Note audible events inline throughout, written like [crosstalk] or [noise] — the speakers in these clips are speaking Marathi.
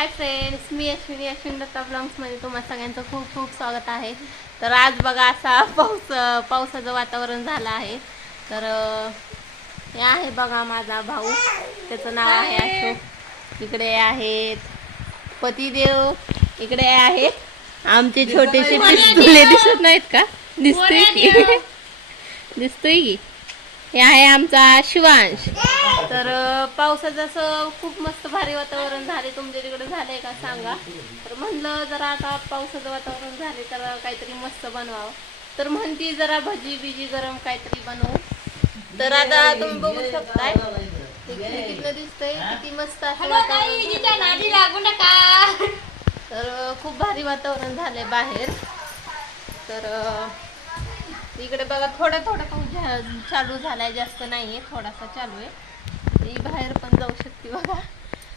हाय फ्रेंड्स मी अश्विनी. अश्विनी दत्ता ब्लॉग्समध्ये तुम्हा सगळ्यांचं खूप खूप स्वागत आहे. तर आज बघा असा [laughs] पाऊस पावसाचं वातावरण झालं आहे. तर हे आहे बघा माझा भाऊ. त्याचं नाव आहे अशोक. इकडे आहेत पतिदेव. इकडे आहेत आमचे छोटेसे पिस्तुले. दिसत नाहीत का? दिसतोय की? [laughs] दिसतोय की? हे आहे आमचा शिवांश. तर पावसाचं असं खूप मस्त भारी वातावरण झाले. तुमच्या तिकडे झालंय का सांगा. तर म्हणलं जरा आता पावसाचं वातावरण झाले तर काहीतरी मस्त बनवावं. तर म्हणती जरा भजी बिजी गरम काहीतरी बनवू. तर आता तुम्ही बघू शकताय. दिसतंय? किती मस्त लागू नका. तर खूप भारी वातावरण झालंय बाहेर. तर इकडे बघा थोडा थोडा पाऊस चालू झालाय जास्त नाहीये थोडासा चालू आहे. मी बाहेर पण जाऊ शकते बघा.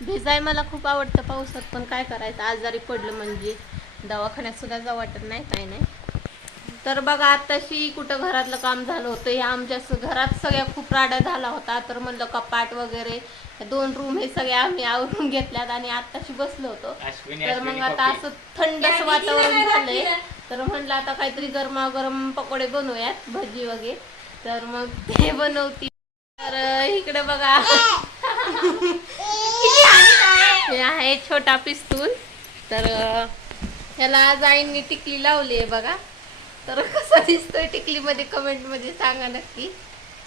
भिजाय मला खूप आवडतं पावसात पण काय करायचं? आजारी पडलं म्हणजे दवाखान्यात सुद्धा जाऊ वाटत नाही काय नाही. तर बघा आताशी कुठं घरातलं काम झालं होतं? हे आमच्या घरात सगळ्या खूप राडा झाला होता. तर म्हणलं कपाट वगैरे हे दोन रूम हे सगळे आम्ही आवरून घेतल्यात आणि आताशी बसलो होतो. तर मग आता. असं थंड असं वातावरण झालंय. तर म्हणलं आता काहीतरी गरमागरम पकोडे बनवूयात भजी वगैरे. तर मग ते बनवती. तर इकडे बघा. हे आहे छोटा पिस्तूल. तर ह्याला आज आईंनी टिकली लावली आहे बघा. तर कसा दिसतोय टिकलीमध्ये कमेंटमध्ये सांगा नक्की.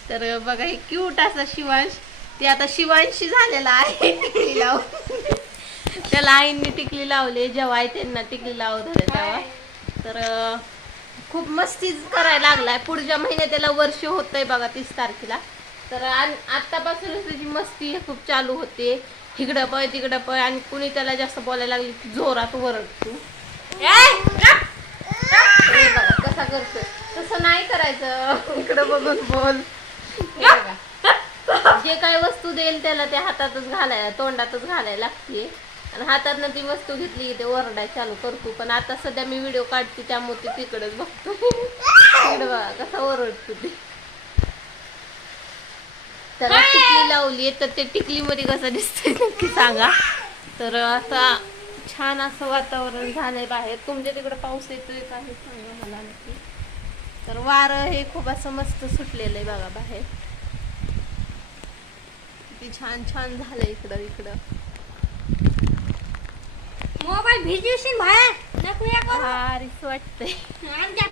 तर बघा हे क्यूट असा शिवांश. ते आता शिवांशी झालेला आहे टिकली लावून. त्याला आईंनी टिकली लावली जेव्हा आई त्यांना टिकली लावत होते तेव्हा. तर खूप मस्तीच करायला लागलाय. पुढच्या महिन्यात त्याला वर्ष होतंय बघा तीस तारखेला. तर आत्तापासूनच त्याची मस्ती खूप चालू होते. इकडं पळ तिकडं पळ आणि कुणी त्याला जास्त बोलायला लागली की जोरात वरडतो बघा कसा करतोय. तसं नाही करायचं. इकडं बघून बोल. जे काय वस्तू देईल त्याला ते हातातच घालायला तोंडातच घालायला लागते. आणि हातातनं ती वस्तू घेतली ते ओरडाय चालू करतो. पण आता सध्या मी व्हिडिओ काढते त्यामुळे ते तिकडच बघतो. तिकडे बघा कसा ओरडतो ते. त्याला टिकली लावली तर ते टिकलीमध्ये कसं दिसतंय नक्की सांगा. तर आता छान असं वातावरण झालंय बाहेर. तुमच्या तिकडे पाऊस येतोय का हे सांगा मला नक्की. तर वारं हे खूप असं मस्त सुटलेलं आहे बघा बाहेर. किती छान छान झालंय इकडं इकडं. भिजवशील बाहेर नको या करू. भारीच वाटतंय आमच्या